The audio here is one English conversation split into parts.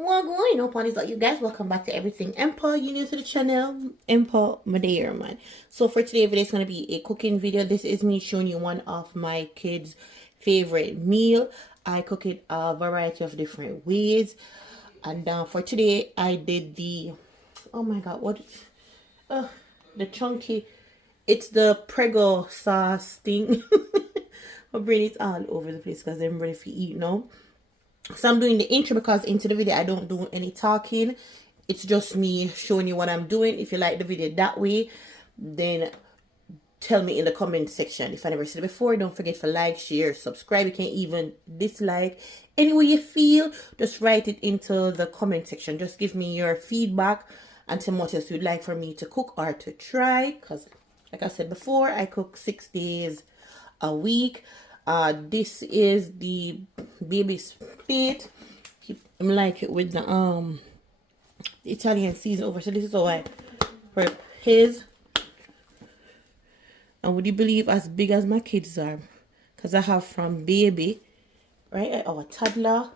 Well, going up on is like you guys, welcome back to everything Empo. You new to the channel, Empo, my dear man. So for today video, it's gonna be a cooking video. This is me showing you one of my kids' favorite meal. I cook it a variety of different ways, and for today I did the, oh my god, what? The chunky. It's the Prego sauce thing. I'll bring it all over the place because I'm ready for eat now. So I'm doing the intro because into the video I don't do any talking. It's just me showing you what I'm doing. If you like the video that way, then tell me in the comment section. If I never said it before, don't forget to like, share, subscribe. You can even dislike. Any way you feel, just write it into the comment section. Just give me your feedback and tell me what else you'd like for me to cook or to try. Because like I said before, I cook 6 days a week. This is the baby's plate. I like it with the Italian season over. So this is how I prep his. And would you believe as big as my kids are? Because I have from baby, right? Our toddler,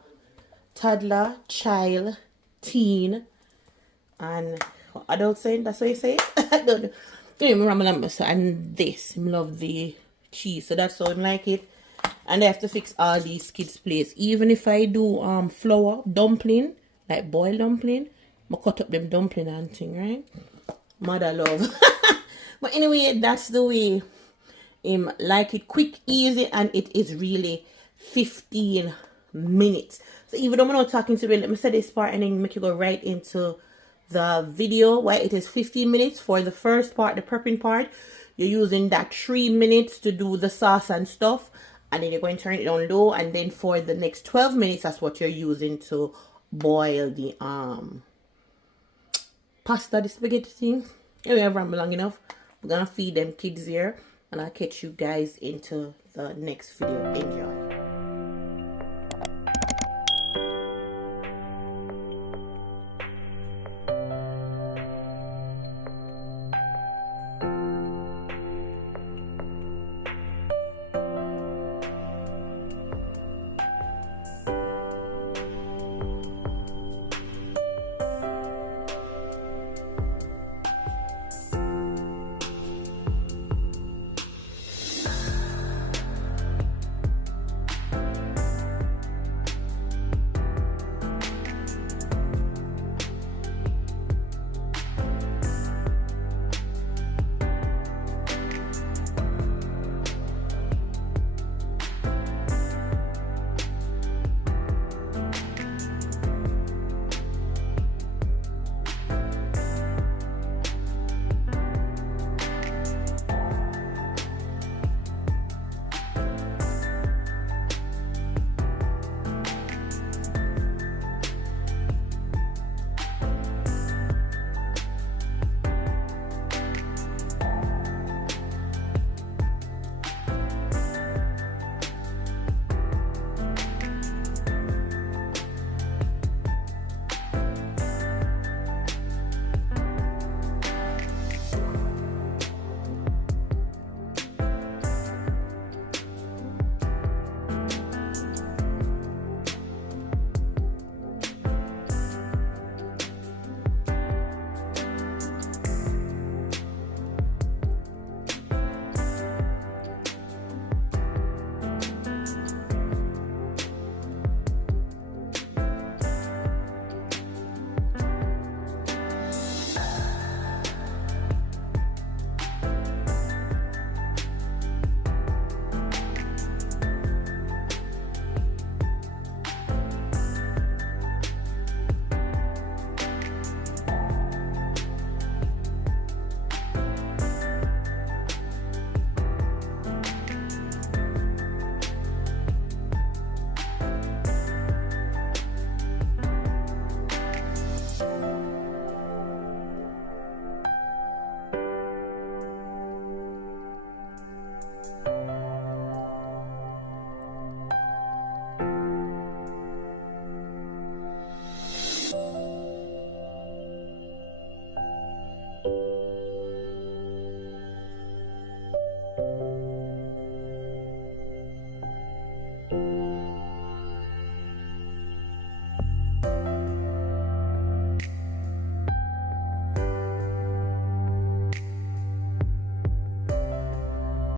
child, teen, and adult saying. That's what you say. I don't know. And this, I love the cheese. So that's how I like it. And I have to fix all these kids' plates. Even if I do flour dumpling, like boiled dumpling, I cut up them dumpling and thing, right? Mother love. But anyway, that's the way like it, quick, easy, and it is really 15 minutes. So even though I'm not talking to you, let me say this part and then make you go right into the video. Why it is 15 minutes for the first part, the prepping part. You're using that 3 minutes to do the sauce and stuff, and then you're going to turn it on low, and then for the next 12 minutes that's what you're using to boil the pasta, the spaghetti thing. Anyway, I've rambled long enough. I'm gonna feed them kids here, and I'll catch you guys into the next video. Enjoy.